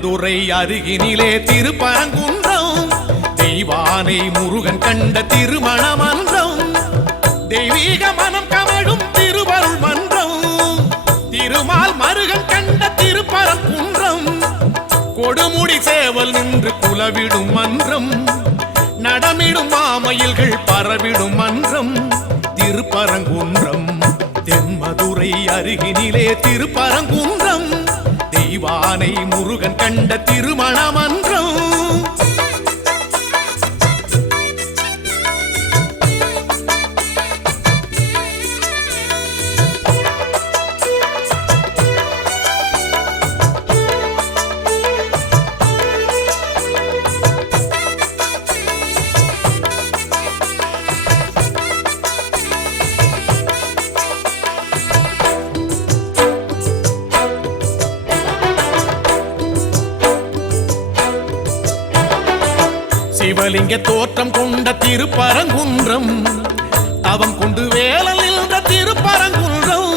மதுரை அருகினிலே திருப்பரங்குன்றம், தெய்வானை முருகன் கண்ட திருமண மன்றம், தெய்வீக மனம் கமழும் திருவருள் மன்றம், திருமால் மருகன் கண்ட திருப்பரங்குன்றம், கொடுமுடி சேவல் நின்று குலவிடும் மன்றம், நடமிடும் மாமயில்கள் பரவிடும் மன்றம் திருப்பரங்குன்றம். தென்மதுரை அருகினிலே திருப்பரங்குன்றம், தெய்வானை முருகன் கண்ட திருமண மன்றம். சிவலிங்க தோற்றம் கொண்ட திருப்பரங்குன்றம், தவம் கொண்டு வேலல் நின்ற திருப்பரங்குன்றம்,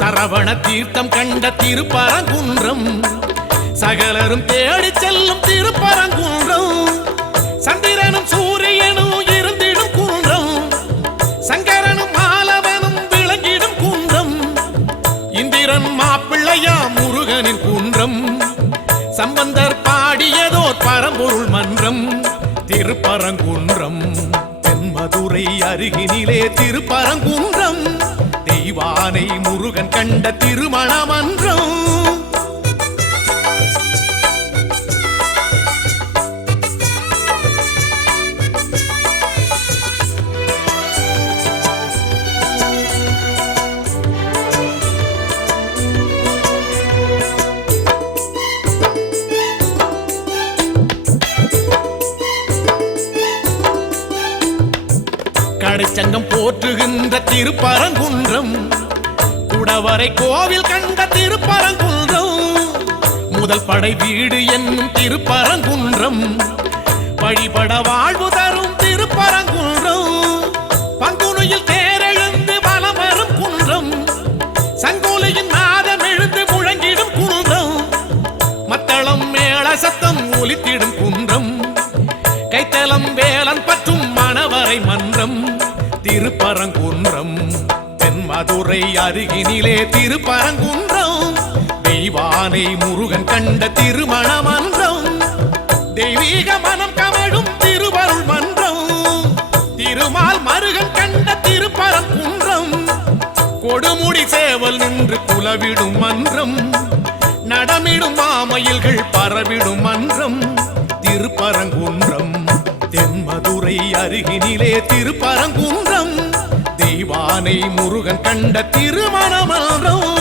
சரவண தீர்த்தம் கண்ட திருப்பரங்குன்றம், சகலரும் தேடி செல்லும் திருப்பரங்குன்றம், சந்திரனும் சூரியனும் இருந்திடும் குன்றம், சங்கரனும் மாலவனும் விளங்கிடும் குன்றம், இந்திரன் மாப்பிள்ளையா முருகனின் குன்றம், சம்பந்தர் பாடியதோர் பரம்பொருள் மன்றம் திருப்பரங்குன்றம். தென்மதுரை அருகினிலே திருப்பரங்குன்றம், தெய்வானை முருகன் கண்ட திருமண மன்றம். கடைச்சங்கம் போற்றுகின்ற திருப்பரங்குன்றம், குடவரை கோவில் கண்ட திருப்பரங்குன்றம், முதல் படை வீடு என்னும் திருப்பரங்குன்றம், வழிபட வாழ்வு தரும் திருப்பரங்குன்றம், பங்குனியில் தேரெழுந்து வலம் வரும் குன்றம், சங்கோலியின் நாதம் எழுந்து முழங்கிடும் குன்றம், மத்தளம் மேள சத்தம் ஒலித்திடும் குன்றம், கைத்தலம் வேலன் பற்றும் மணவரை மன்றம் திருப்பரங்குன்றம். தென்மதுரை அருகினிலே திருப்பரங்குன்றம், தெய்வானை முருகன் கண்ட திருமண மன்றம், தெய்வீக மனம் கமழும் திருவருள் மன்றம், திருமால் மருகன் கண்ட திருப்பரங்குன்றம், கொடுமுடி சேவல் நின்று குலவிடும் மன்றம், நடமிடும் மாமயில்கள் பரவிடும் மன்றம் திருப்பரங்குன்றம். தென்மதுரை அருகினிலே திருப்பரங்குன்றம், தெய்வானை முருகன் கண்ட திருமண மன்றம்.